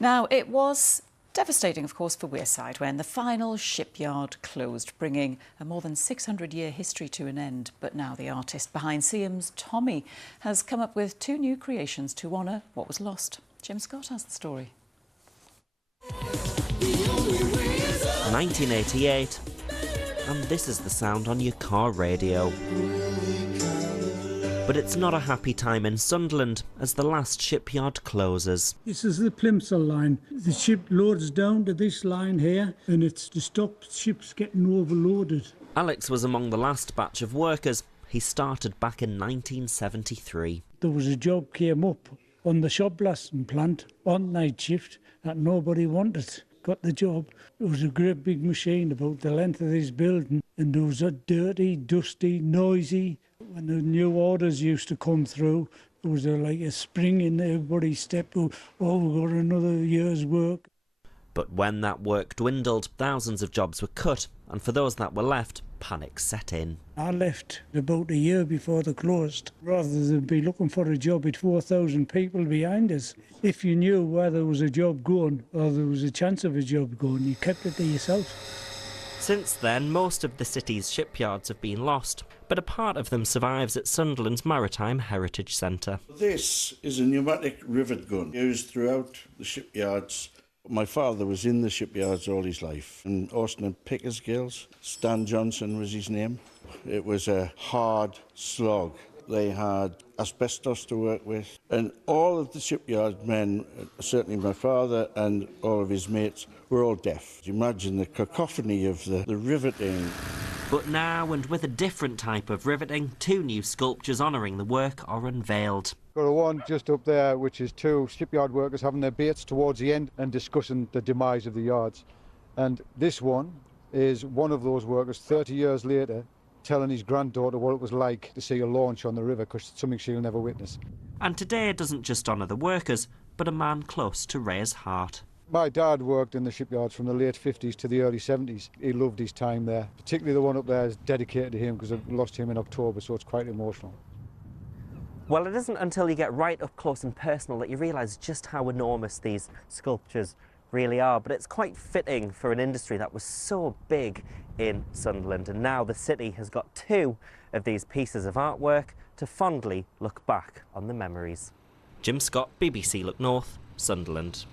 Now, it was devastating, of course, for Wearside when the final shipyard closed, bringing a more than 600-year history to an end. But now the artist behind Seahams, Tommy, has come up with 2 new creations to honour what was lost. Jim Scott has the story. 1988, and this is the sound on your car radio. But it's not a happy time in Sunderland as the last shipyard closes. This is the Plimsoll line. The ship loads down to this line here and it's to stop ships getting overloaded. Alex was among the last batch of workers. He started back in 1973. There was a job came up on the shop blasting plant on night shift that nobody wanted. Got the job. It was a great big machine about the length of this building and it was a dirty, dusty, noisy. When the new orders used to come through, there was like a spring in everybody's step. Oh, we've got another year's work. But when that work dwindled, thousands of jobs were cut, and for those that were left, panic set in. I left about a year before they closed. Rather than be looking for a job with 4,000 people behind us, if you knew where there was a job going or there was a chance of a job going, you kept it to yourself. Since then, most of the city's shipyards have been lost, but a part of them survives at Sunderland's Maritime Heritage Centre. This is a pneumatic rivet gun used throughout the shipyards. My father was in the shipyards all his life, in Austin and Pickersgills. Stan Johnson was his name. It was a hard slog. They had asbestos to work with, and all of the shipyard men, certainly my father and all of his mates, were all deaf. Imagine the cacophony of the riveting. But now, and with a different type of riveting, 2 new sculptures honouring the work are unveiled. Got a one just up there, which is 2 shipyard workers having their baits towards the end and discussing the demise of the yards. And this one is one of those workers 30 years later telling his granddaughter what it was like to see a launch on the river, because it's something she'll never witness. And today doesn't just honour the workers, but a man close to Ray's heart. My dad worked in the shipyards from the late 50s to the early 70s. He loved his time there. Particularly the one up there is dedicated to him because I lost him in October, so it's quite emotional. Well, it isn't until you get right up close and personal that you realise just how enormous these sculptures really are, but it's quite fitting for an industry that was so big in Sunderland, and now the city has got 2 of these pieces of artwork to fondly look back on the memories. Jim Scott, BBC Look North, Sunderland.